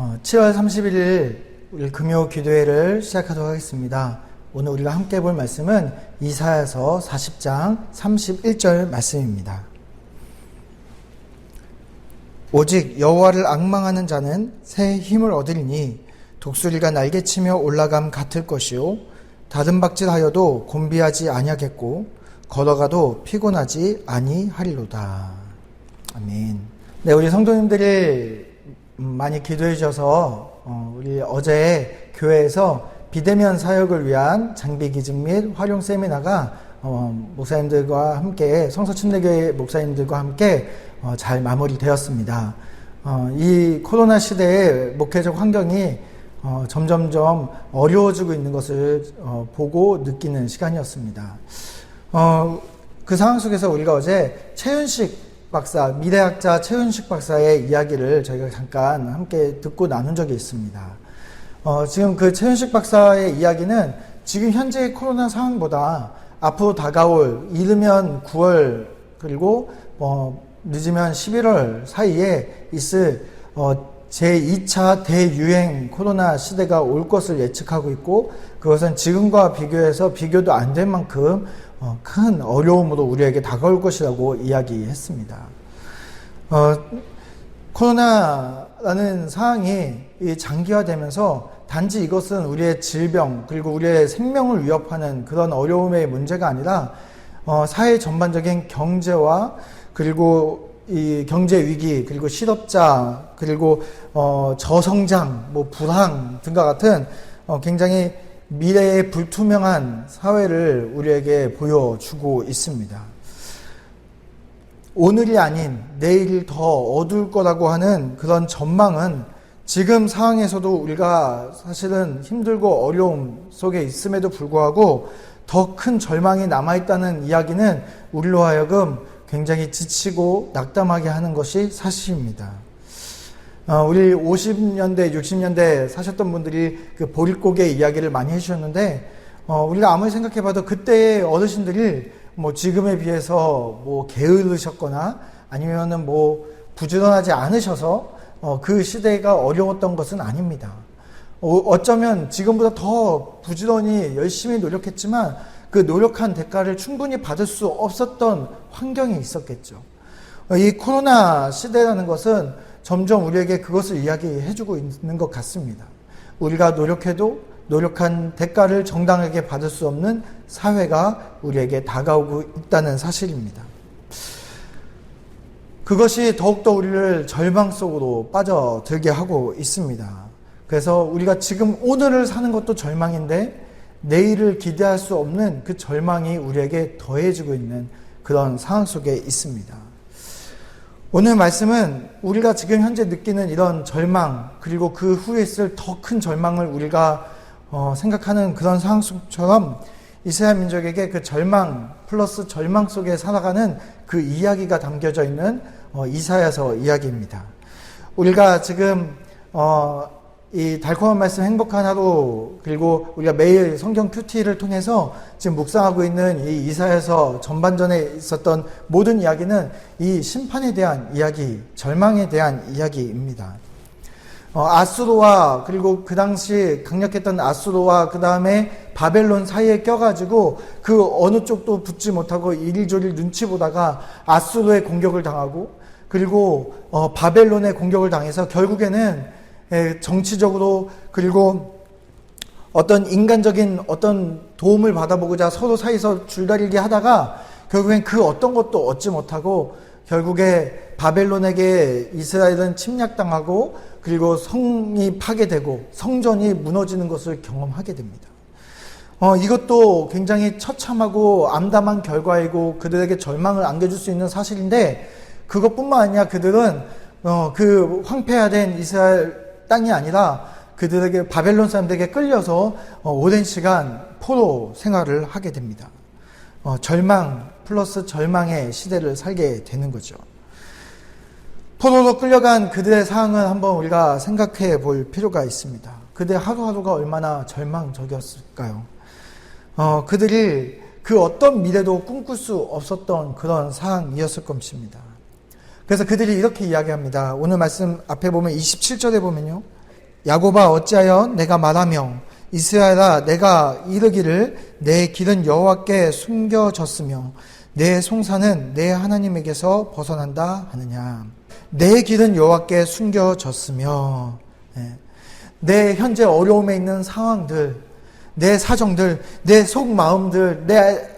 7월 31일 우리 금요 기도회를 시작하도록 하겠습니다. 오늘 우리가 함께 볼 말씀은 이사야서 40장 31절 말씀입니다. 오직 여호와를 앙망하는 자는 새 힘을 얻으리니 독수리가 날개치며 올라감 같을 것이요 다른 박질하여도 곤비하지 아니하겠고 걸어가도 피곤하지 아니하리로다. 아멘. 네, 우리 성도님들이 많이 기도해 주셔서 우리 어제 교회에서 비대면 사역을 위한 장비 기증 및 활용 세미나가 목사님들과 함께 성서침례교회 목사님들과 함께 잘 마무리되었습니다. 이 코로나 시대의 목회적 환경이 점점점 어려워지고 있는 것을 보고 느끼는 시간이었습니다. 그 상황 속에서 우리가 어제 최윤식 박사, 미래학자 최윤식 박사의 이야기를 저희가 잠깐 함께 듣고 나눈 적이 있습니다. 지금 그 최윤식 박사의 이야기는 지금 현재의 코로나 상황보다 앞으로 다가올 이르면 9월 그리고 늦으면 11월 사이에 있을 제2차 대유행 코로나 시대가 올 것을 예측하고 있고, 그것은 지금과 비교해서 비교도 안 될 만큼 큰 어려움으로 우리에게 다가올 것이라고 이야기했습니다. 코로나라는 상황이 장기화되면서 단지 이것은 우리의 질병 그리고 우리의 생명을 위협하는 그런 어려움의 문제가 아니라 사회 전반적인 경제와 그리고 이 경제 위기 그리고 실업자 그리고 저성장 불황 등과 같은 굉장히 미래의 불투명한 사회를 우리에게 보여주고 있습니다. 오늘이 아닌 내일이 더 어두울 거라고 하는 그런 전망은 지금 상황에서도 우리가 사실은 힘들고 어려움 속에 있음에도 불구하고 더 큰 절망이 남아있다는 이야기는 우리로 하여금 굉장히 지치고 낙담하게 하는 것이 사실입니다. 우리 50년대, 60년대 사셨던 분들이 그 보릿고개 이야기를 많이 해주셨는데, 우리가 아무리 생각해봐도 그때의 어르신들이 지금에 비해서 게으르셨거나 아니면은 부지런하지 않으셔서 그 시대가 어려웠던 것은 아닙니다. 어쩌면 지금보다 더 부지런히 열심히 노력했지만 그 노력한 대가를 충분히 받을 수 없었던 환경이 있었겠죠. 이 코로나 시대라는 것은 점점 우리에게 그것을 이야기해주고 있는 것 같습니다. 우리가 노력해도 노력한 대가를 정당하게 받을 수 없는 사회가 우리에게 다가오고 있다는 사실입니다. 그것이 더욱더 우리를 절망 속으로 빠져들게 하고 있습니다. 그래서 우리가 지금 오늘을 사는 것도 절망인데 내일을 기대할 수 없는 그 절망이 우리에게 더해지고 있는 그런 상황 속에 있습니다. 오늘 말씀은 우리가 지금 현재 느끼는 이런 절망 그리고 그 후에 있을 더 큰 절망을 우리가 생각하는 그런 상황처럼 이스라엘 민족에게 그 절망 플러스 절망 속에 살아가는 그 이야기가 담겨져 있는 이사야서 이야기입니다. 우리가 지금 이 달콤한 말씀 행복한 하루 그리고 우리가 매일 성경 큐티를 통해서 지금 묵상하고 있는 이 이사야서 전반전에 있었던 모든 이야기는 이 심판에 대한 이야기, 절망에 대한 이야기입니다. 아수르와 그리고 그 당시 강력했던 아수르와 그 다음에 바벨론 사이에 껴가지고 그 어느 쪽도 붙지 못하고 이리저리 눈치 보다가 아수르의 공격을 당하고 그리고 바벨론의 공격을 당해서 결국에는 정치적으로 그리고 어떤 인간적인 어떤 도움을 받아보고자 서로 사이에서 줄다리기 하다가 결국엔 그 어떤 것도 얻지 못하고 결국에 바벨론에게 이스라엘은 침략당하고 그리고 성이 파괴되고 성전이 무너지는 것을 경험하게 됩니다. 이것도 굉장히 처참하고 암담한 결과이고 그들에게 절망을 안겨줄 수 있는 사실인데, 그것뿐만 아니라 그들은 그 황폐화된 이스라엘 땅이 아니라 그들에게 바벨론 사람들에게 끌려서 오랜 시간 포로 생활을 하게 됩니다. 절망 플러스 절망의 시대를 살게 되는 거죠. 포로로 끌려간 그들의 상황을 한번 우리가 생각해 볼 필요가 있습니다. 그들의 하루하루가 얼마나 절망적이었을까요? 그들이 그 어떤 미래도 꿈꿀 수 없었던 그런 상황이었을 것입니다. 그래서 그들이 이렇게 이야기합니다. 오늘 말씀 앞에 보면 27절에 보면요, 야곱아 어찌하여 내가 말하며 이스라엘아 내가 이르기를 내 길은 여호와께 숨겨졌으며 내 송사는 내 하나님에게서 벗어난다 하느냐. 내 길은 여호와께 숨겨졌으며 내 현재 어려움에 있는 상황들, 내 사정들, 내 속마음들, 내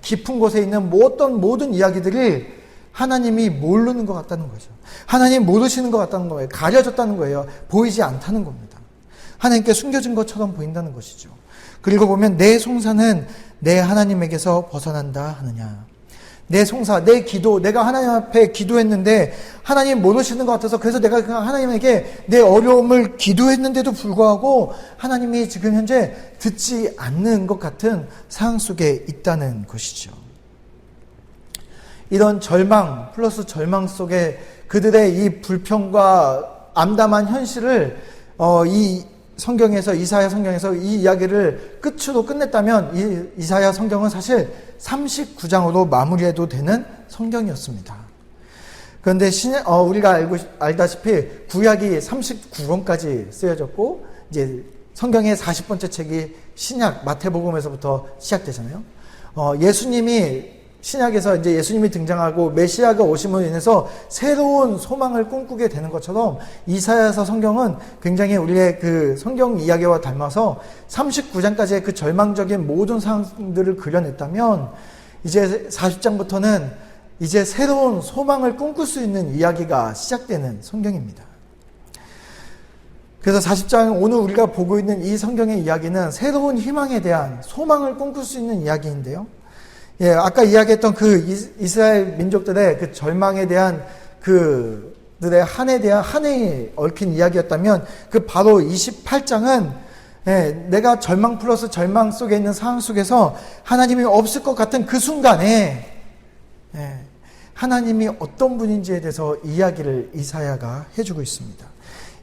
깊은 곳에 있는 어떤 모든 이야기들이 하나님이 모르는 것 같다는 거죠. 하나님 모르시는 것 같다는 거예요. 가려졌다는 거예요. 보이지 않다는 겁니다. 하나님께 숨겨진 것처럼 보인다는 것이죠. 그리고 보면 내 송사는 내 하나님에게서 벗어난다 하느냐. 내 송사, 내 기도, 내가 하나님 앞에 기도했는데 하나님 모르시는 것 같아서 그래서 내가 하나님에게 내 어려움을 기도했는데도 불구하고 하나님이 지금 현재 듣지 않는 것 같은 상황 속에 있다는 것이죠. 이런 절망 플러스 절망 속에 그들의 이 불평과 암담한 현실을 이 성경에서 이사야 성경에서 이 이야기를 끝으로 끝냈다면 이 이사야 성경은 사실 39장으로 마무리해도 되는 성경이었습니다. 그런데 우리가 알다시피 구약이 39권까지 쓰여졌고 이제 성경의 40번째 책이 신약 마태복음에서부터 시작되잖아요. 예수님이 신약에서 이제 예수님이 등장하고 메시아가 오심으로 인해서 새로운 소망을 꿈꾸게 되는 것처럼 이사야서 성경은 굉장히 우리의 그 성경 이야기와 닮아서 39장까지의 그 절망적인 모든 상황들을 그려냈다면 이제 40장부터는 이제 새로운 소망을 꿈꿀 수 있는 이야기가 시작되는 성경입니다. 그래서 40장 오늘 우리가 보고 있는 이 성경의 이야기는 새로운 희망에 대한 소망을 꿈꿀 수 있는 이야기인데요. 아까 이야기했던 그 이스라엘 민족들의 그 절망에 대한 그들의 한에 대한 한에 얽힌 이야기였다면 그 바로 28장은 내가 절망 플러스 절망 속에 있는 상황 속에서 하나님이 없을 것 같은 그 순간에 하나님이 어떤 분인지에 대해서 이야기를 이사야가 해주고 있습니다.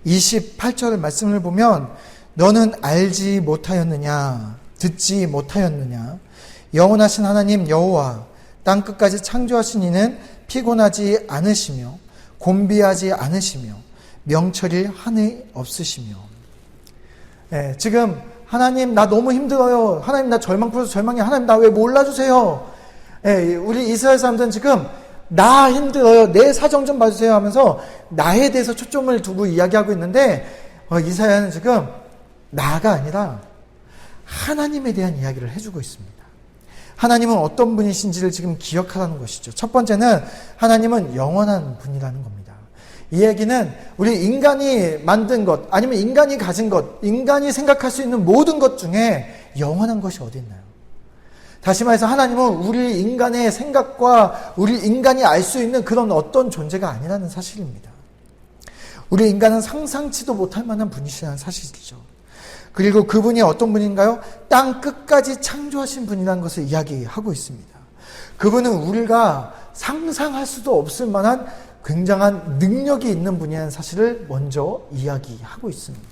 28절 말씀을 보면 너는 알지 못하였느냐 듣지 못하였느냐 영원하신 하나님 여호와 땅끝까지 창조하신 이는 피곤하지 않으시며 곤비하지 않으시며 명철이 한이 없으시며 지금 하나님 나 너무 힘들어요. 하나님 나 절망 플러스 절망이 하나님 나 왜 몰라주세요. 우리 이스라엘 사람들은 지금 나 힘들어요. 내 사정 좀 봐주세요 하면서 나에 대해서 초점을 두고 이야기하고 있는데 이사야는 지금 나가 아니라 하나님에 대한 이야기를 해주고 있습니다. 하나님은 어떤 분이신지를 지금 기억하라는 것이죠. 첫 번째는 하나님은 영원한 분이라는 겁니다. 이 얘기는 우리 인간이 만든 것 아니면 인간이 가진 것, 인간이 생각할 수 있는 모든 것 중에 영원한 것이 어디 있나요? 다시 말해서 하나님은 우리 인간의 생각과 우리 인간이 알 수 있는 그런 어떤 존재가 아니라는 사실입니다. 우리 인간은 상상치도 못할 만한 분이시라는 사실이죠. 그리고 그분이 어떤 분인가요? 땅 끝까지 창조하신 분이라는 것을 이야기하고 있습니다. 그분은 우리가 상상할 수도 없을 만한 굉장한 능력이 있는 분이라는 사실을 먼저 이야기하고 있습니다.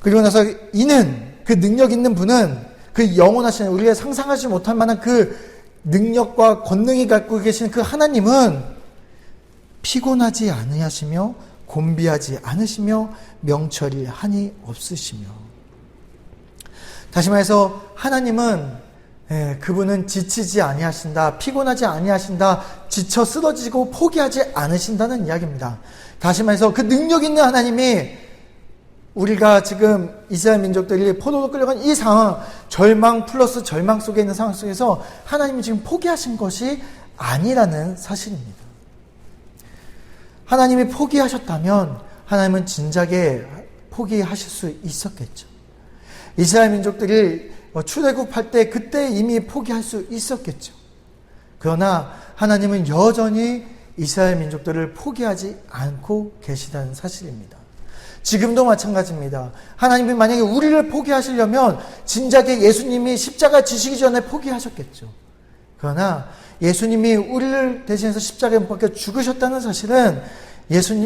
그리고 나서 이는 그 능력 있는 분은 그 영원하신 우리가 상상하지 못할 만한 그 능력과 권능이 갖고 계신 그 하나님은 피곤하지 않으시며 곤비하지 않으시며 명철이 한이 없으시며 다시 말해서 하나님은 그분은 지치지 아니하신다, 피곤하지 아니하신다, 지쳐 쓰러지고 포기하지 않으신다는 이야기입니다. 다시 말해서 그 능력 있는 하나님이 우리가 지금 이스라엘 민족들이 포로로 끌려간 이 상황, 절망 플러스 절망 속에 있는 상황 속에서 하나님이 지금 포기하신 것이 아니라는 사실입니다. 하나님이 포기하셨다면 하나님은 진작에 포기하실 수 있었겠죠. 이스라엘 민족들이 출애굽할 때 그때 이미 포기할 수 있었겠죠. 그러나 하나님은 여전히 이스라엘 민족들을 포기하지 않고 계시다는 사실입니다. 지금도 마찬가지입니다. 하나님이 만약에 우리를 포기하시려면 진작에 예수님이 십자가 지시기 전에 포기하셨겠죠. 그러나 예수님이 우리를 대신해서 십자가에 못 박혀 죽으셨다는 사실은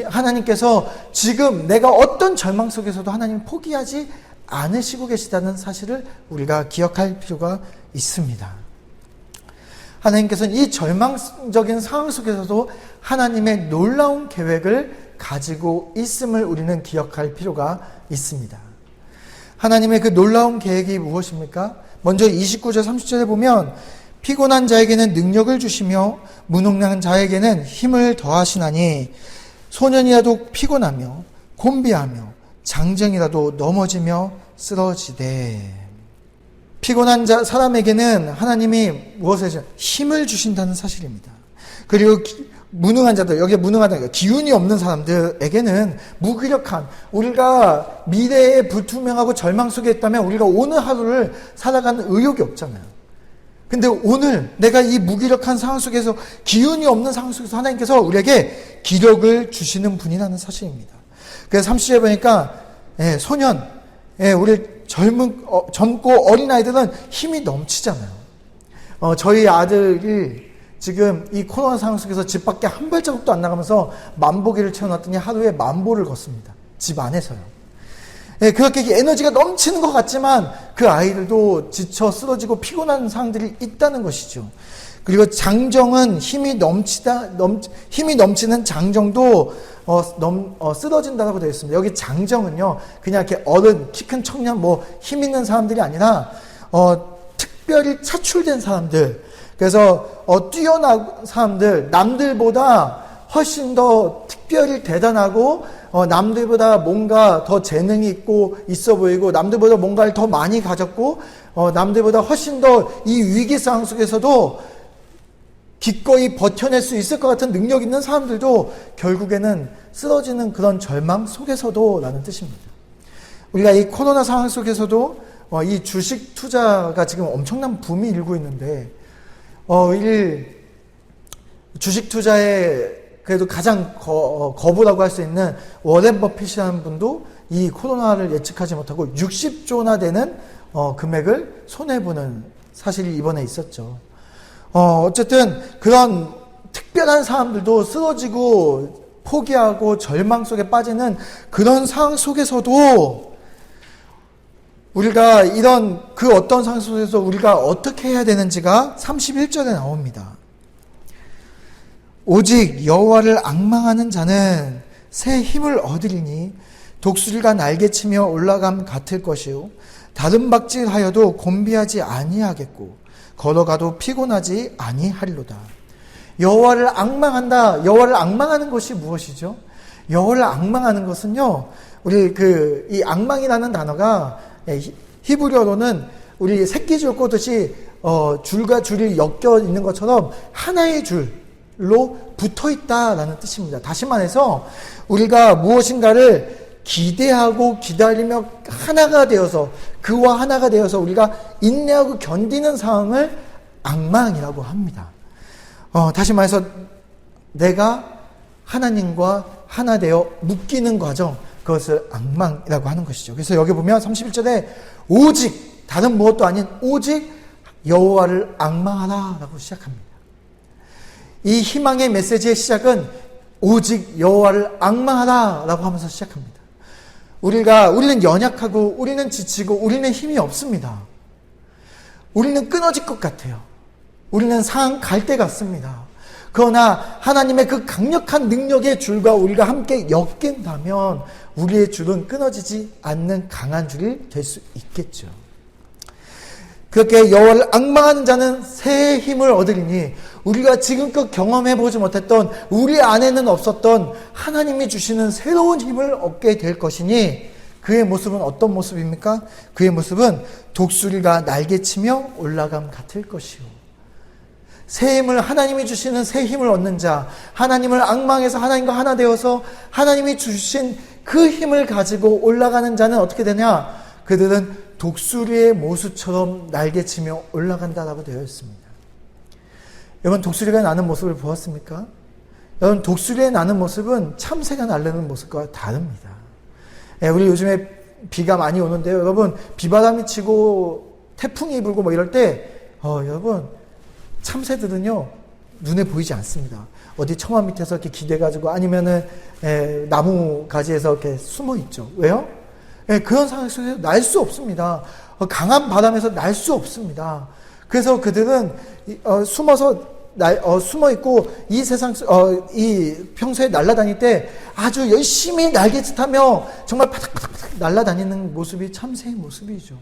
하나님께서 지금 내가 어떤 절망 속에서도 하나님 포기하지 않으시고 계시다는 사실을 우리가 기억할 필요가 있습니다. 하나님께서는 이 절망적인 상황 속에서도 하나님의 놀라운 계획을 가지고 있음을 우리는 기억할 필요가 있습니다. 하나님의 그 놀라운 계획이 무엇입니까? 먼저 29절 30절에 보면 피곤한 자에게는 능력을 주시며 무능한 자에게는 힘을 더하시나니 소년이라도 피곤하며 곤비하며 장정이라도 넘어지며 쓰러지되. 피곤한 사람에게는 하나님이 무엇을 해주시냐? 힘을 주신다는 사실입니다. 그리고 무능한 자들, 여기에 무능하다는 기운이 없는 사람들에게는 무기력한, 우리가 미래에 불투명하고 절망 속에 있다면 우리가 오늘 하루를 살아가는 의욕이 없잖아요. 근데 오늘 내가 이 무기력한 상황 속에서, 기운이 없는 상황 속에서 하나님께서 우리에게 기력을 주시는 분이라는 사실입니다. 그래서 30절에 보니까 소년, 우리 젊고 어린아이들은 힘이 넘치잖아요. 저희 아들이 지금 이 코로나 상황 속에서 집 밖에 한 발자국도 안 나가면서 만보기를 채워놨더니 하루에 10,000보를 걷습니다. 집 안에서요. 그렇게 에너지가 넘치는 것 같지만 그 아이들도 지쳐 쓰러지고 피곤한 상황들이 있다는 것이죠. 그리고 장정은 힘이 넘치는 장정도 쓰러진다고 되어 있습니다. 여기 장정은요, 그냥 이렇게 어른, 키 큰 청년, 힘 있는 사람들이 아니라 특별히 차출된 사람들, 그래서 뛰어난 사람들, 남들보다 훨씬 더 특별히 대단하고 남들보다 뭔가 더 재능이 있고 있어 보이고 남들보다 뭔가를 더 많이 가졌고 남들보다 훨씬 더 이 위기 상황 속에서도 기꺼이 버텨낼 수 있을 것 같은 능력 있는 사람들도 결국에는 쓰러지는 그런 절망 속에서도 라는 뜻입니다. 우리가 이 코로나 상황 속에서도 이 주식 투자가 지금 엄청난 붐이 일고 있는데 주식 투자에 그래도 가장 거부라고 할 수 있는 워렌 버핏이라는 분도 이 코로나를 예측하지 못하고 60조나 되는 금액을 손해보는 사실이 이번에 있었죠. 어쨌든 그런 특별한 사람들도 쓰러지고 포기하고 절망 속에 빠지는 그런 상황 속에서도 우리가 이런 그 어떤 상황 속에서 우리가 어떻게 해야 되는지가 31절에 나옵니다. 오직 여호와를 앙망하는 자는 새 힘을 얻으리니 독수리가 날개치며 올라감 같을 것이요 다른 박질하여도 곤비하지 아니하겠고 걸어가도 피곤하지 아니하리로다. 여호와를 앙망한다. 여호와를 앙망하는 것이 무엇이죠? 여호와를 앙망하는 것은요, 우리 이 앙망이라는 단어가 히브리어로는 우리 새끼줄 꽂듯이 줄과 줄이 엮여 있는 것처럼 하나의 줄로 붙어 있다라는 뜻입니다. 다시 말해서 우리가 무엇인가를 기대하고 기다리며 하나가 되어서, 그와 하나가 되어서 우리가 인내하고 견디는 상황을 앙망이라고 합니다. 다시 말해서 내가 하나님과 하나 되어 묶이는 과정, 그것을 앙망이라고 하는 것이죠. 그래서 여기 보면 31절에 오직, 다른 무엇도 아닌 오직 여호와를 앙망하라 라고 시작합니다. 이 희망의 메시지의 시작은 오직 여호와를 앙망하라 라고 하면서 시작합니다. 우리는 연약하고 우리는 지치고 우리는 힘이 없습니다. 우리는 끊어질 것 같아요. 우리는 상한 갈대 같습니다. 그러나 하나님의 그 강력한 능력의 줄과 우리가 함께 엮인다면 우리의 줄은 끊어지지 않는 강한 줄이 될 수 있겠죠. 그렇게 여호와를 앙망하는 자는 새 힘을 얻으리니 우리가 지금껏 경험해보지 못했던, 우리 안에는 없었던 하나님이 주시는 새로운 힘을 얻게 될 것이니 그의 모습은 어떤 모습입니까? 그의 모습은 독수리가 날개치며 올라감 같을 것이요. 새 힘을, 하나님이 주시는 새 힘을 얻는 자, 하나님을 앙망해서 하나님과 하나 되어서 하나님이 주신 그 힘을 가지고 올라가는 자는 어떻게 되냐? 그들은 독수리의 모습처럼 날개치며 올라간다라고 되어 있습니다. 여러분, 독수리가 나는 모습을 보았습니까? 여러분, 독수리의 나는 모습은 참새가 날르는 모습과 다릅니다. 우리 요즘에 비가 많이 오는데요. 여러분, 비바람이 치고 태풍이 불고 이럴 때 여러분, 참새들은요 눈에 보이지 않습니다. 어디 처마 밑에서 이렇게 기대가지고 아니면은 나무 가지에서 이렇게 숨어 있죠. 왜요? 그런 상황 속에서 날 수 없습니다. 강한 바람에서 날 수 없습니다. 그래서 그들은 숨어서 숨어 있고 이 세상 이 평소에 날아다닐 때 아주 열심히 날개짓하며 정말 바닥바닥 날아다니는 모습이 참새의 모습이죠.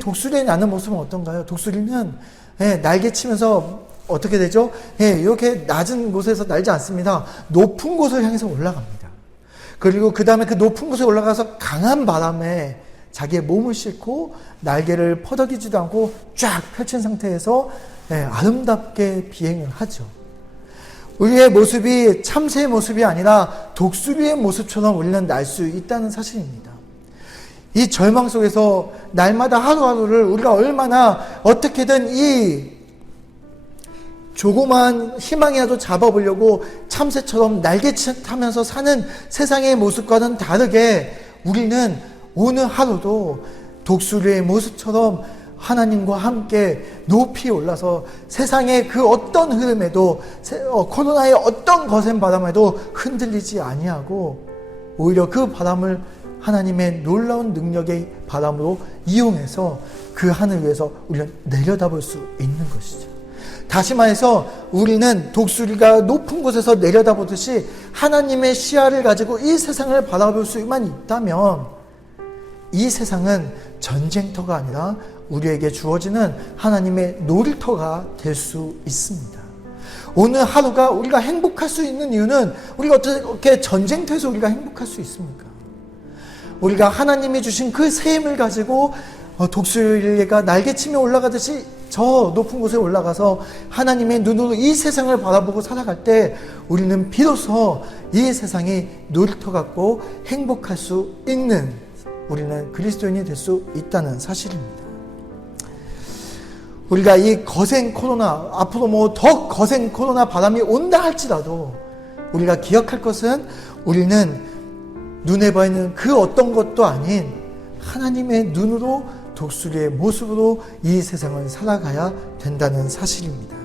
독수리에 나는 모습은 어떤가요? 독수리는 날개치면서 어떻게 되죠? 이렇게 낮은 곳에서 날지 않습니다. 높은 곳을 향해서 올라갑니다. 그리고 그 다음에 그 높은 곳에 올라가서 강한 바람에 자기의 몸을 싣고 날개를 퍼덕이지도 않고 쫙 펼친 상태에서 아름답게 비행을 하죠. 우리의 모습이 참새의 모습이 아니라 독수리의 모습처럼 우리는 날 수 있다는 사실입니다. 이 절망 속에서 날마다 하루하루를 우리가 얼마나 어떻게든 이 조그만 희망이라도 잡아보려고 참새처럼 날개짓하면서 사는 세상의 모습과는 다르게 우리는 오늘 하루도 독수리의 모습처럼 하나님과 함께 높이 올라서 세상의 그 어떤 흐름에도 코로나의 어떤 거센 바람에도 흔들리지 아니하고 오히려 그 바람을 하나님의 놀라운 능력의 바람으로 이용해서 그 하늘 위에서 우리는 내려다볼 수 있는 것이죠. 다시 말해서 우리는 독수리가 높은 곳에서 내려다보듯이 하나님의 시야를 가지고 이 세상을 바라볼 수만 있다면 이 세상은 전쟁터가 아니라 우리에게 주어지는 하나님의 놀이터가 될 수 있습니다. 오늘 하루가 우리가 행복할 수 있는 이유는 우리가 어떻게 전쟁터에서 우리가 행복할 수 있습니까? 우리가 하나님이 주신 그 새 힘을 가지고 독수리가 날개치며 올라가듯이 저 높은 곳에 올라가서 하나님의 눈으로 이 세상을 바라보고 살아갈 때 우리는 비로소 이 세상이 놀이터 같고 행복할 수 있는 우리는 그리스도인이 될 수 있다는 사실입니다. 우리가 이 거센 코로나, 앞으로 더 거센 코로나 바람이 온다 할지라도 우리가 기억할 것은 우리는 눈에 보이는 그 어떤 것도 아닌 하나님의 눈으로 독수리의 모습으로 이 세상을 살아가야 된다는 사실입니다.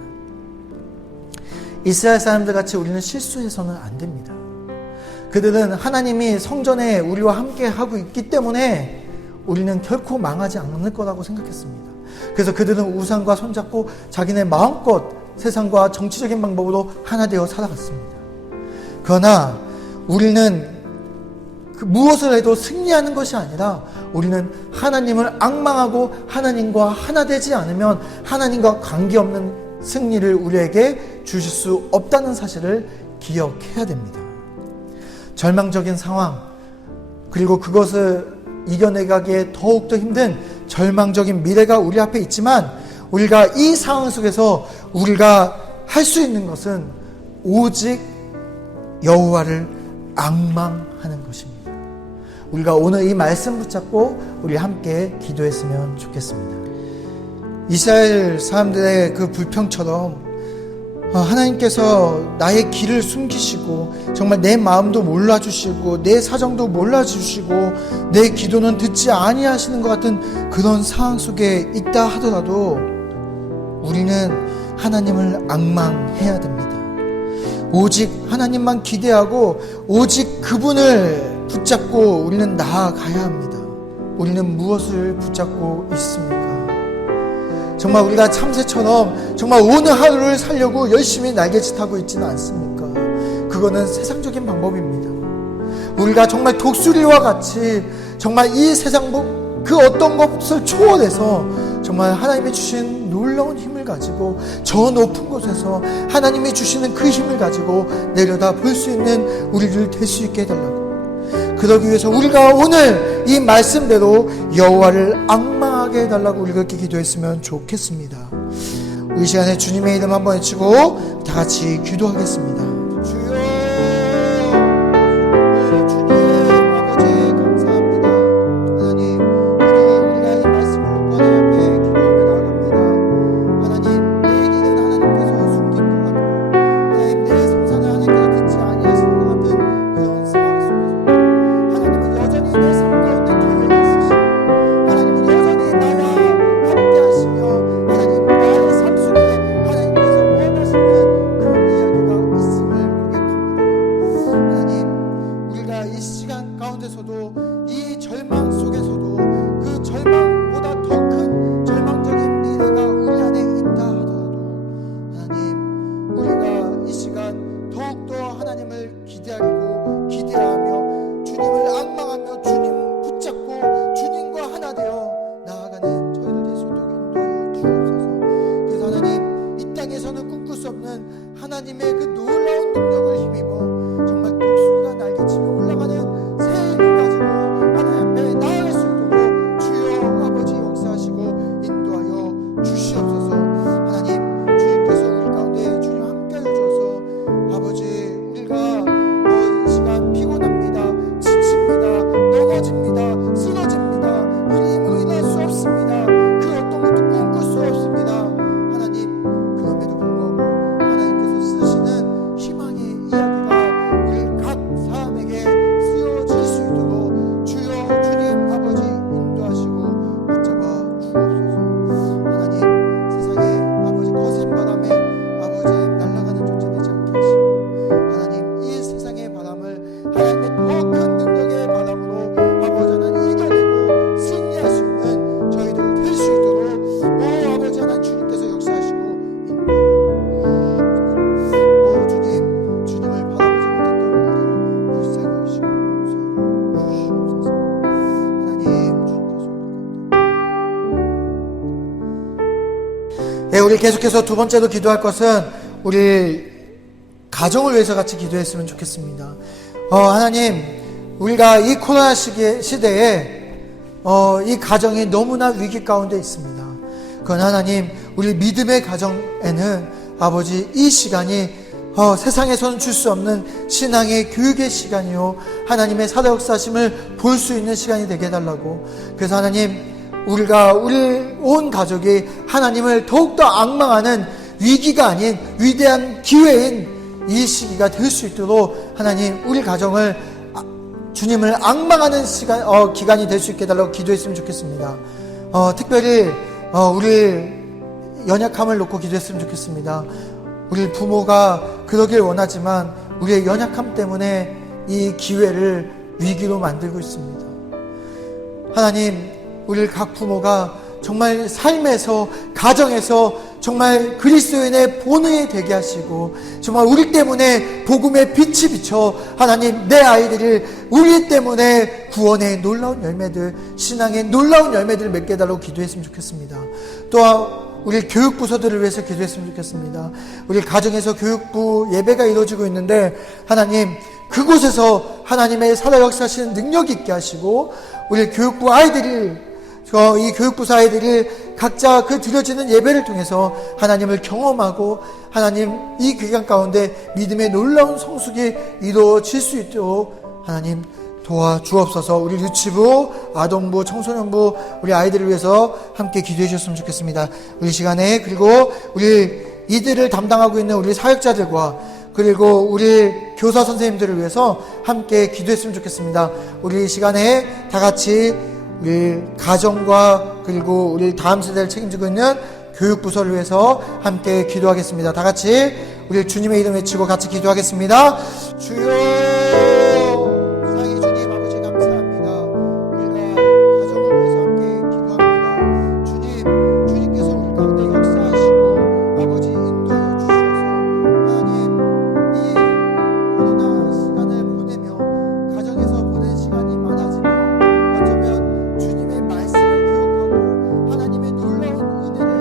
이스라엘 사람들 같이 우리는 실수해서는 안 됩니다. 그들은 하나님이 성전에 우리와 함께 하고 있기 때문에 우리는 결코 망하지 않을 거라고 생각했습니다. 그래서 그들은 우상과 손잡고 자기네 마음껏 세상과 정치적인 방법으로 하나 되어 살아갔습니다. 그러나 우리는 무엇을 해도 승리하는 것이 아니라 우리는 하나님을 앙망하고 하나님과 하나 되지 않으면 하나님과 관계없는 승리를 우리에게 주실 수 없다는 사실을 기억해야 됩니다. 절망적인 상황, 그리고 그것을 이겨내가기에 더욱더 힘든 절망적인 미래가 우리 앞에 있지만 우리가 이 상황 속에서 우리가 할 수 있는 것은 오직 여호와를 앙망하는 것입니다. 우리가 오늘 이 말씀 붙잡고 우리 함께 기도했으면 좋겠습니다. 이스라엘 사람들의 그 불평처럼 하나님께서 나의 길을 숨기시고 정말 내 마음도 몰라주시고 내 사정도 몰라주시고 내 기도는 듣지 아니하시는 것 같은 그런 상황 속에 있다 하더라도 우리는 하나님을 앙망해야 됩니다. 오직 하나님만 기대하고 오직 그분을 붙잡고 우리는 나아가야 합니다. 우리는 무엇을 붙잡고 있습니까? 정말 우리가 참새처럼 정말 오늘 하루를 살려고 열심히 날개짓하고 있지는 않습니까? 그거는 세상적인 방법입니다. 우리가 정말 독수리와 같이 정말 이 세상 그 어떤 것을 초월해서 정말 하나님이 주신 놀라운 힘을 가지고 저 높은 곳에서 하나님이 주시는 그 힘을 가지고 내려다 볼 수 있는 우리를 될 수 있게 해달라고. 그러기 위해서 우리가 오늘 이 말씀대로 여호와를 앙망하게 해달라고 우리가 이렇게 기도했으면 좋겠습니다. 우리 시간에 주님의 이름 한번 외치고 다 같이 기도하겠습니다. 주여, 주님 아버지 감사합니다. 하나님, 우리가 이 말씀을 놓고 하나님 앞에 기도하며 나아갑니다. 하나님, 내 길은 하나님께서 숨긴 것 같고 하나님, 내 성사는 하나님께서 듣지 아니하시는 것 같은 그런 상황 속에서 하나님은 여전히 내 삶 가운데 계획이 있으시고 하나님은 여전히 나와 함께 하시며 하나님 나의 삶 속에 하나님께서 원하시는 그 이야기가 있음을 고백합니다. 하나님, 우리가 이 시간 가운데서도 이 절망 속에서도 그 절망보다 더 큰 절망적인 미래가 우리 안에 있다 하더라도 하나님 우리 계속해서 두 번째로 기도할 것은 우리 가정을 위해서 같이 기도했으면 좋겠습니다. 하나님, 우리가 이 코로나 시대에 이 가정이 너무나 위기 가운데 있습니다. 그건 하나님, 우리 믿음의 가정에는 아버지 이 시간이 세상에서는 줄 수 없는 신앙의 교육의 시간이요, 하나님의 살아 역사심을 볼 수 있는 시간이 되게 해달라고. 그래서 하나님, 우리가 우리 온 가족이 하나님을 더욱더 앙망하는 위기가 아닌 위대한 기회인 이 시기가 될 수 있도록 하나님, 우리 가정을 주님을 앙망하는 기간이 될 수 있게 해달라고 기도했으면 좋겠습니다. 특별히 우리 연약함을 놓고 기도했으면 좋겠습니다. 우리 부모가 그러길 원하지만 우리의 연약함 때문에 이 기회를 위기로 만들고 있습니다. 하나님, 우리 각 부모가 정말 삶에서, 가정에서 정말 그리스도인의 본이 되게 하시고, 정말 우리 때문에 복음의 빛이 비쳐 하나님, 내 아이들이 우리 때문에 구원의 놀라운 열매들, 신앙의 놀라운 열매들을 맺게 해달라고 기도했으면 좋겠습니다. 또한 우리 교육부서들을 위해서 기도했으면 좋겠습니다. 우리 가정에서 교육부 예배가 이루어지고 있는데 하나님, 그곳에서 하나님의 살아 역사하시는 능력 있게 하시고, 우리 교육부 아이들이, 이 교육부서 아이들이 각자 그 드려지는 예배를 통해서 하나님을 경험하고 하나님, 이 기간 가운데 믿음의 놀라운 성숙이 이루어질 수 있도록 하나님 도와주옵소서. 우리 유치부, 아동부, 청소년부, 우리 아이들을 위해서 함께 기도해 주셨으면 좋겠습니다. 우리 시간에, 그리고 우리 이들을 담당하고 있는 우리 사역자들과 그리고 우리 교사 선생님들을 위해서 함께 기도했으면 좋겠습니다. 우리 시간에 다 같이 우리 가정과 그리고 우리 다음 세대를 책임지고 있는 교육부서를 위해서 함께 기도하겠습니다. 다 같이 우리 주님의 이름 외치고 같이 기도하겠습니다. 주여, 사랑의 주님 아버지 감사합니다. 우리가 가정을 위해서 함께 기도합니다. 주님, 주님께서 우리 가운데 역사하시고 아버지 인도해 주셔서 하나님, 이 코로나 시간을 보내며 가정에서 보낸 시간이 많아지며 어쩌면 주님의 말씀을 기억하고 하나님의 놀라운 은혜를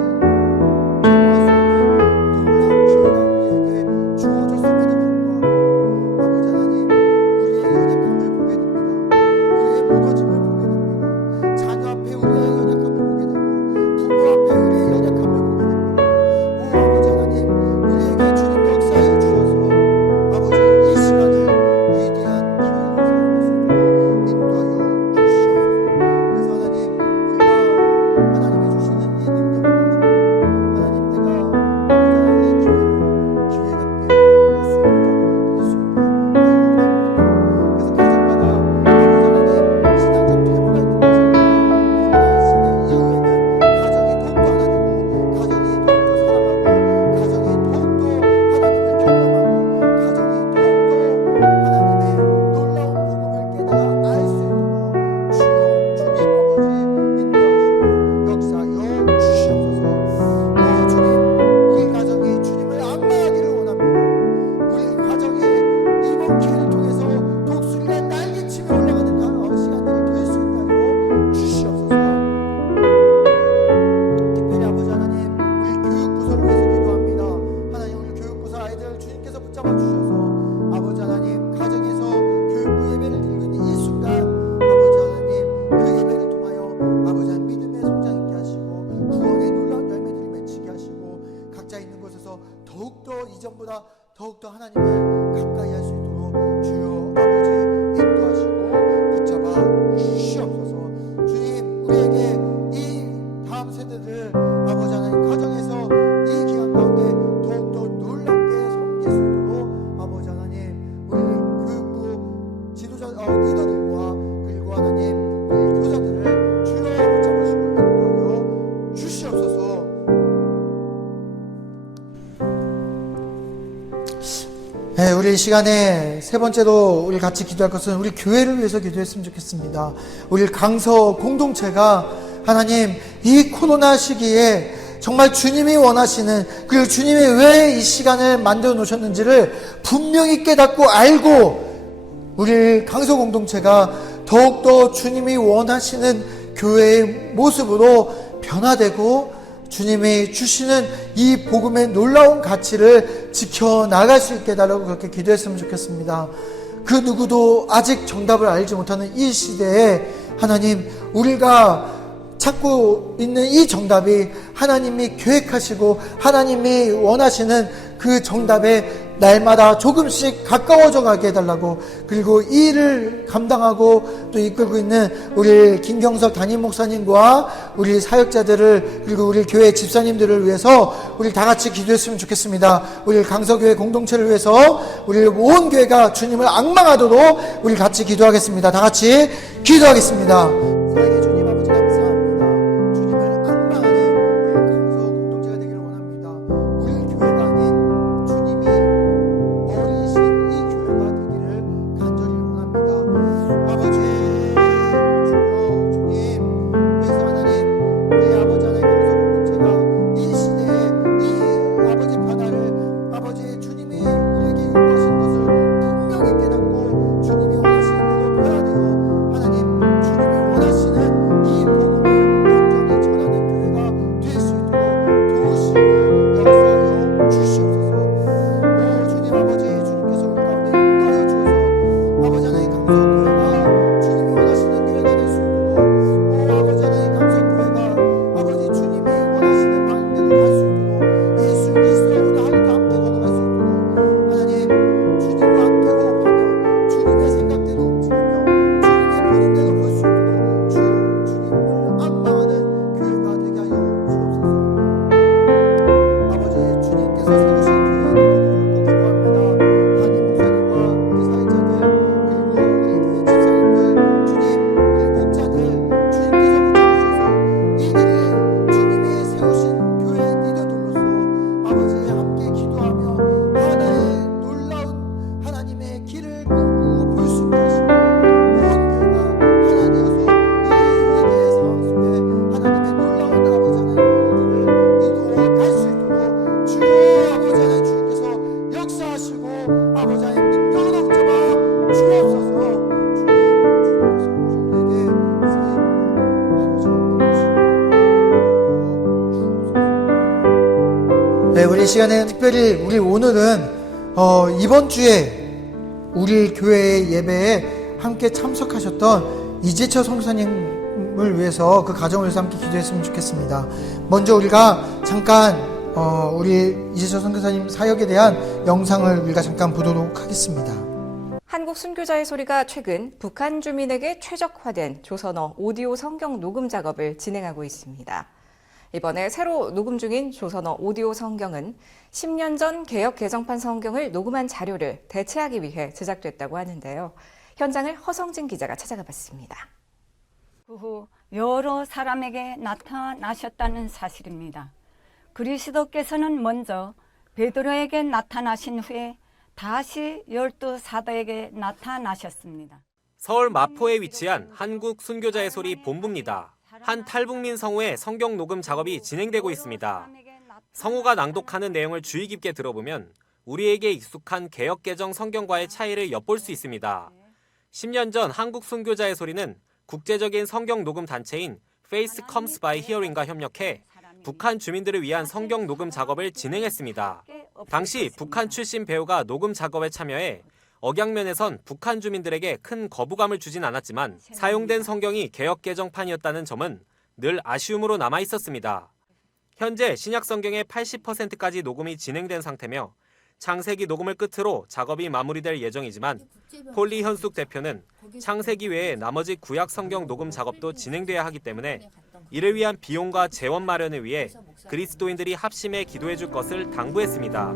놀라운 기회가 우리에게 주어졌음에도 불구하고 아버지 하나님, 우리의 연약함을 보게 됩니다. 우리의 무너짐을 보게 됩니다. 자녀 앞에 우리의 연약함을 보게 되고 부모 앞에 우리의 연약함을 보게 됩니다. 오 아버지 하나님, 우리에게 주님 역사해 주셔서 아버지 이 시간을 위대한 기회로 살아갈 수 있도록 인도하여 주시옵소서. 그래서 하나님, 우리가 하나님이 주시는 이 능력을 가지고 하나님, 내가 아버지 이 기회를 기회답게 볼 수 있는 자들을 될 수 있게 하여 주옵소서. 그래서 가정마다 아버지 하나님, 신앙적 퇴보가 있는 것입니다. 코로나 시대 이후에는 가정이 더욱더 하나 되고 가정이 더욱더 사랑하고 가정이 더욱더 하나님을 경험하고 가정이 더욱더 하나님의 놀라운 복음을 깨달아 알 수 있도록 주여 주님 아버지 인도하시고 역사하여 주시옵소서. 주님, 우리 가정이 주님을 앙망하기를 원합니다. 우리 가정이 이번 기회를 통해서 독수리가 날개치며 올라가는 시간들이 될 수 있게 하여 주시옵소서. 특별히 아버지 하나님, 우리 교육부서를 위해서 기도합니다. 하나님, 우리 교육부서 아이들 주님께서 붙잡아 주셔서 아버지 하나님, 가정에서 교육부 예배를 드리고 있는 이 순간 아버지 하나님, 그 예배를 통하여 아버지 하나님 믿음의 성장 있게 하시고 구원의 놀라운 열매들을 맺히게 하시고 각자 있는 곳에서 더욱더 이전보다 더욱더 하나님을 가까이 할 수 있도록 주여 아버지 인도하시고 붙잡아 주시옵소서. 주님, 우리에게 이 다음 세대들 아버지 하나님 가정에서 이 기간 가운데 더욱더 놀랍게 섬길 수 있도록 아버지 하나님, 우리 교육부 지도자 리더들과 그리고 하나님 우리 교사들을 주여 붙잡으시고 인도하여 주시옵소서. 네, 우리 이 시간에 세 번째로 우리 같이 기도할 것은 우리 교회를 위해서 기도했으면 좋겠습니다. 우리 강서 공동체가 하나님, 이 코로나 시기에 정말 주님이 원하시는, 그리고 주님이 왜 이 시간을 만들어 놓으셨는지를 분명히 깨닫고 알고 우리 강서 공동체가 더욱더 주님이 원하시는 교회의 모습으로 변화되고 주님이 주시는 이 복음의 놀라운 가치를 지켜나갈 수 있게 해달라고 그렇게 기도했으면 좋겠습니다. 그 누구도 아직 정답을 알지 못하는 이 시대에 하나님, 우리가 찾고 있는 이 정답이 하나님이 계획하시고 하나님이 원하시는 그 정답에 날마다 조금씩 가까워져 가게 해달라고, 그리고 이 일을 감당하고 또 이끌고 있는 우리 김경석 담임 목사님과 우리 사역자들을, 그리고 우리 교회 집사님들을 위해서 우리 다 같이 기도했으면 좋겠습니다. 우리 강서교회 공동체를 위해서 우리 온 교회가 주님을 앙망하도록 우리 같이 기도하겠습니다. 다 같이 기도하겠습니다. 사랑의 주님 아버지, 감사합니다. 주님을 앙망하는 우리 강서 공동체가 되기를 원합니다. 우리 교회가 아닌 주님이 어리신 이 교회가 되기를 간절히 원합니다. 아버지, 주여, 주님, 그래서 하나님, 우리 아버지 하나님 강서 공동체가 이 시대에 이 아버지 변화를, 아버지 주님이 우리에게 요구하신 것을 분명히 깨닫고 주님이 원하시는 대로 변화되어 하나님, 주님이 원하시는 이 복음을 온전히 전하는 교회가 될 수 있도록 도우시고 역사하여 주시옵소서. 오 주님 아버지, 주님께서 우리 가운데 인도하여 주셔서 아버지 하나님 강서교회가 주님이 원하시는 교회가 될 수 있도록, 오 아버지 하나님 강서교회가 아버지 주님이 원하시는 방향대로 갈 수 있도록, 예수 그리스도의 하루도 함께 걸어갈 수 있도록 하나님, 주님과 함께 호흡하며 주님의 생각대로 움직이며 주님의 보는 대로 볼 수 있도록 주여, 주님을 앙망하는 교회가 되게 하여 주옵소서. 아버지, 주님께서 세우신 교회에 기도드리고 기도합니다. 담임 목사님과 우리 사회자들, 그리고 우리 교회 집사님들, 주님, 우리 목자들, 주님께서 붙여주셔서 이 길을 주님이 세우신 교회 리더들로서 아버지 함께 기도하며 하나의 놀라운 하나님의 길을 꿈꾸고 볼 수 있게 하시고 온 교회가 하나 되어서 이 위기의 상황 속에 하나님의 놀라운 아버지 하나님의 일들을 이루어 갈 수 있도록 주여 아버지 하나님, 주님께서 역사하시고 아버지 하나님 능력으로 붙잡아 주옵소서. 주님, 주님께서 우리에게 새 힘을 아버지 주옵소서. 네, 우리 시간에 특별히 우리 오늘은 이번 주에 우리 교회 예배에 함께 참석하셨던 이재철 성사님을 위해서, 그 가정을 위해서 함께 기도했으면 좋겠습니다. 먼저 우리가 잠깐 우리 이재철 선교사님 사역에 대한 영상을 우리가 잠깐 보도록 하겠습니다. 한국 순교자의 소리가 최근 북한 주민에게 최적화된 조선어 오디오 성경 녹음 작업을 진행하고 있습니다. 이번에 새로 녹음 중인 조선어 오디오 성경은 10년 전 개역 개정판 성경을 녹음한 자료를 대체하기 위해 제작됐다고 하는데요. 현장을 허성진 기자가 찾아가 봤습니다. 그 후 여러 사람에게 나타나셨다는 사실입니다. 그리스도께서는 먼저 베드로에게 나타나신 후에 다시 12사도에게 나타나셨습니다. 서울 마포에 위치한 한국 순교자의 소리 본부입니다. 한 탈북민 성우의 성경 녹음 작업이 진행되고 있습니다. 성우가 낭독하는 내용을 주의 깊게 들어보면 우리에게 익숙한 개역 개정 성경과의 차이를 엿볼 수 있습니다. 10년 전 한국 순교자의 소리는 국제적인 성경 녹음 단체인 Faith Comes by Hearing과 협력해 북한 주민들을 위한 성경 녹음 작업을 진행했습니다. 당시 북한 출신 배우가 녹음 작업에 참여해 억양면에선 북한 주민들에게 큰 거부감을 주진 않았지만 사용된 성경이 개역 개정판이었다는 점은 늘 아쉬움으로 남아 있었습니다. 현재 신약 성경의 80%까지 녹음이 진행된 상태며 창세기 녹음을 끝으로 작업이 마무리될 예정이지만 폴리 현숙 대표는 창세기 외에 나머지 구약 성경 녹음 작업도 진행돼야 하기 때문에 이를 위한 비용과 재원 마련을 위해 그리스도인들이 합심해 기도해 줄 것을 당부했습니다.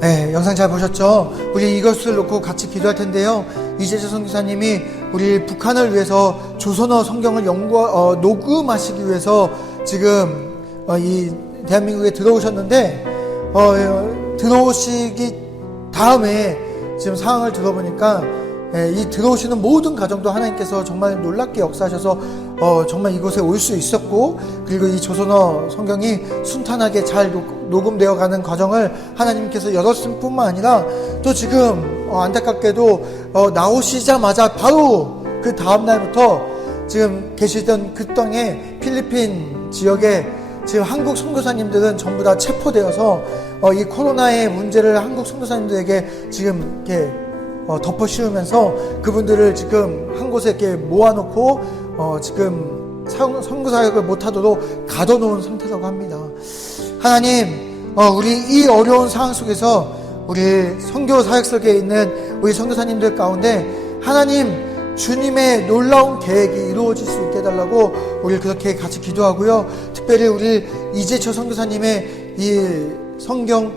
네, 영상 잘 보셨죠? 우리 이것을 놓고 같이 기도할 텐데요. 이재철 선교사님이 우리 북한을 위해서 조선어 성경을 녹음하시기 위해서 지금 이 대한민국에 들어오셨는데 들어오시기 다음에 지금 상황을 들어보니까 이 들어오시는 모든 가정도 하나님께서 정말 놀랍게 역사하셔서 정말 이곳에 올 수 있었고, 그리고 이 조선어 성경이 순탄하게 잘 녹음되어 가는 과정을 하나님께서 열었을 뿐만 아니라 또 지금 안타깝게도 나오시자마자 바로 그 다음 날부터 지금 계시던 그 땅에 필리핀 지역에 지금 한국 선교사님들은 전부 다 체포되어서 이 코로나의 문제를 한국 선교사님들에게 지금 이렇게 덮어 씌우면서 그분들을 지금 한 곳에 이렇게 모아놓고 지금 선교 사역을 못하도록 가둬놓은 상태라고 합니다. 하나님, 우리 이 어려운 상황 속에서 우리 선교 사역석에 있는 우리 선교사님들 가운데 하나님 주님의 놀라운 계획이 이루어질 수 있게 해달라고 우리 그렇게 같이 기도하고요. 특별히 우리 이재철 선교사님의 이 성경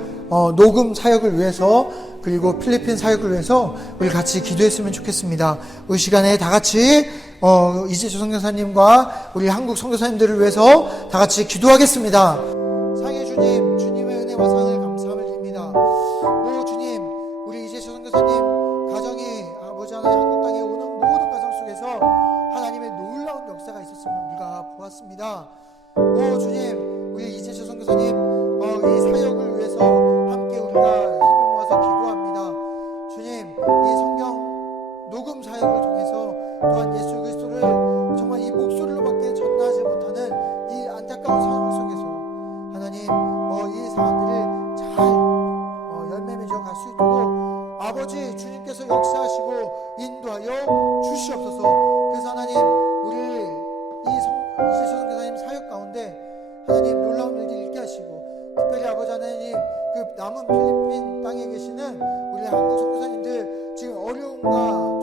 녹음 사역을 위해서 그리고 필리핀 사역을 위해서 우리 같이 기도했으면 좋겠습니다. 이 시간에 다 같이 이재철 선교사님과 우리 한국 선교사님들을 위해서 다 같이 기도하겠습니다. 상해 주님, 주님의 은혜와 사랑을 감사함을 드립니다. 오 주님, 우리 이재철 선교사님 가정이 아버지 하나님 한국 땅에 오는 모든 가정 속에서 하나님의 놀라운 역사가 있었음을 우리가 보았습니다. 오 주님, 우리 이재철 선교사님 이 사역을 위해서 함께 우리가 힘을 모아서 기도합니다. 주님, 이 성경 녹음 사역을 통해서 또한 예수 그리스도를 정말 이 목소리로밖에 전하지 못하는 이 안타까운 상황 속에서 하나님 이 상황들을 잘 열매 맺어 갈 수 있도록 아버지 주님께서 역사하시고 인도하여 주시옵소서. 그래서 하나님 우리 이재철 선교사님 사역 가운데 하나님 놀라운 일들 있게 하시고 특별히 아버지 하나님 그 남은 필리핀 땅에 계시는 우리 한국 선교사님들 지금 어려움과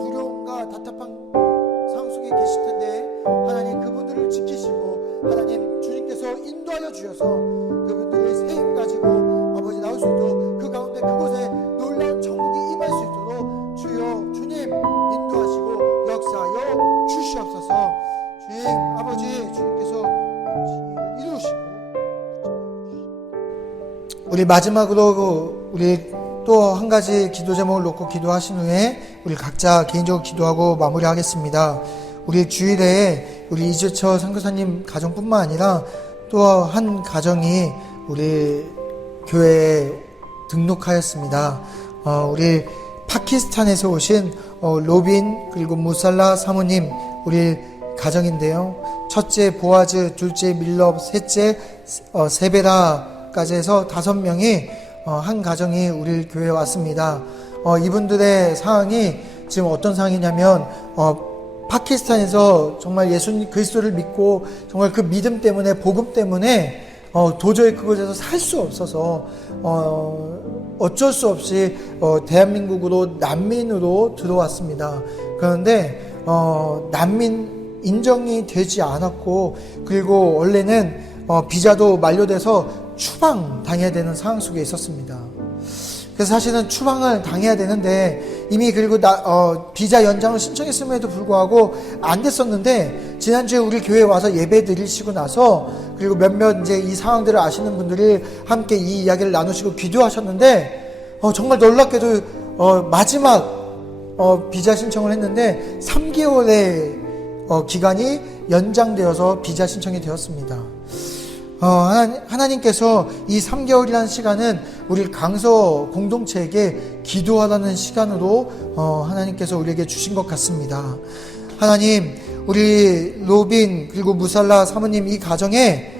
두려움과 답답한 상황 속에 계실 텐데 하나님 그분들을 지키시고 하나님 주님께서 인도하여 주셔서 그분들의 새 힘 가지고 아버지 나올 수 있도록 그 가운데 그곳에 놀라운 천국이 임할 수 있도록 주여 주님 인도하시고 역사하여 주시옵소서. 주님 아버지 주님께서 이루시고 우리 마지막으로 우리 또 한 가지 기도 제목을 놓고 기도하신 후에 우리 각자 개인적으로 기도하고 마무리하겠습니다. 우리 주일에 우리 이재철 선교사님 가정뿐만 아니라 또 한 가정이 우리 교회에 등록하였습니다. 우리 파키스탄에서 오신 로빈 그리고 무살라 사모님 우리 가정인데요. 첫째 보아즈, 둘째 밀럽, 셋째 세베라까지 해서 5명이 한 가정이 우리 교회에 왔습니다. 이분들의 상황이 지금 어떤 상황이냐면 파키스탄에서 정말 예수 그리스도를 믿고 정말 그 믿음 때문에 복음 때문에 도저히 그곳에서 살 수 없어서 어쩔 수 없이 대한민국으로 난민으로 들어왔습니다. 그런데 난민 인정이 되지 않았고 그리고 원래는 비자도 만료돼서 추방 당해야 되는 상황 속에 있었습니다. 그래서 사실은 추방을 당해야 되는데 이미 그리고 비자 연장을 신청했음에도 불구하고 안 됐었는데 지난주에 우리 교회에 와서 예배 드리시고 나서 그리고 몇몇 이제 이 상황들을 아시는 분들이 함께 이 이야기를 나누시고 기도하셨는데 정말 놀랍게도 마지막 비자 신청을 했는데 3개월의 기간이 연장되어서 비자 신청이 되었습니다. 하나님께서 이 3개월이라는 시간은 우리 강서 공동체에게 기도하라는 시간으로 하나님께서 우리에게 주신 것 같습니다. 하나님, 우리 로빈 그리고 무살라 사모님 이 가정에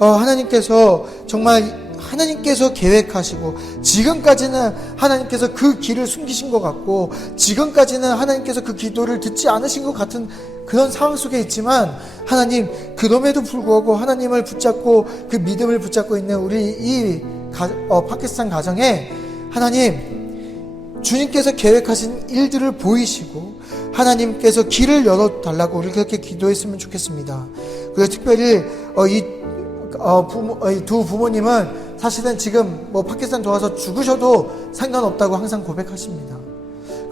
하나님께서 정말 하나님께서 계획하시고 지금까지는 하나님께서 그 길을 숨기신 것 같고 지금까지는 하나님께서 그 기도를 듣지 않으신 것 같은 그런 상황 속에 있지만 하나님 그럼에도 불구하고 하나님을 붙잡고 그 믿음을 붙잡고 있는 우리 이 파키스탄 가정에 하나님 주님께서 계획하신 일들을 보이시고 하나님께서 길을 열어달라고 우리 그렇게 기도했으면 좋겠습니다. 그리고 특별히 이 두 부모님은 사실은 지금 파키스탄 돌아와서 죽으셔도 상관없다고 항상 고백하십니다.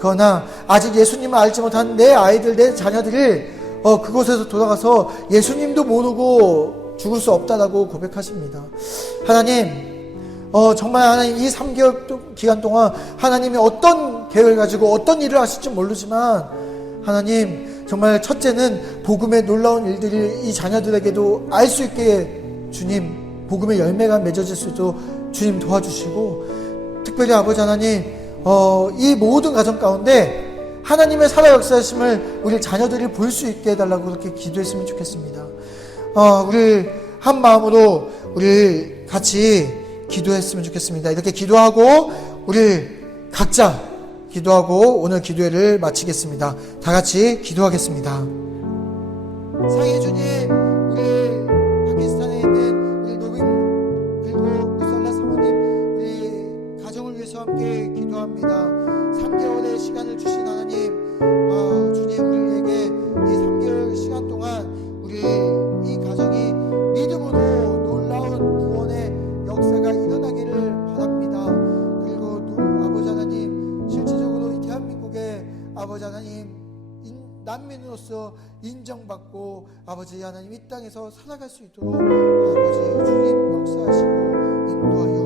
그러나 아직 예수님을 알지 못한 내 아이들, 내 자녀들이 그곳에서 돌아가서 예수님도 모르고 죽을 수 없다라고 고백하십니다. 하나님, 정말 하나님 이 3개월 기간 동안 하나님이 어떤 계획을 가지고 어떤 일을 하실지 모르지만 하나님 정말 첫째는 복음의 놀라운 일들이 이 자녀들에게도 알 수 있게 주님 복음의 열매가 맺어질 수 있도록 주님 도와주시고 특별히 아버지 하나님 이 모든 가정 가운데 하나님의 살아 역사하심을 우리 자녀들이 볼 수 있게 해달라고 그렇게 기도했으면 좋겠습니다. 우리 한 마음으로 우리 같이 기도했으면 좋겠습니다. 이렇게 기도하고 우리 각자 기도하고 오늘 기도회를 마치겠습니다. 다 같이 기도하겠습니다. 상해 주님, 우리 파키스탄에 있는 우리 노빈 그리고 무살라 사모님 우리 가정을 위해서 함께 기도합니다. 3개월의 시간을 주신 하나님, 주님 우리에게 이 3개월 시간 동안 우리 이 가정이 믿음으로 놀라운 구원의 역사가 일어나기를 바랍니다. 그리고 또 아버지 하나님, 실질적으로 이 대한민국의 아버지 하나님 난민으로서 인정받고 아버지 하나님 이 땅에서 살아갈 수 있도록 아버지 주님 역사하시고 인도하여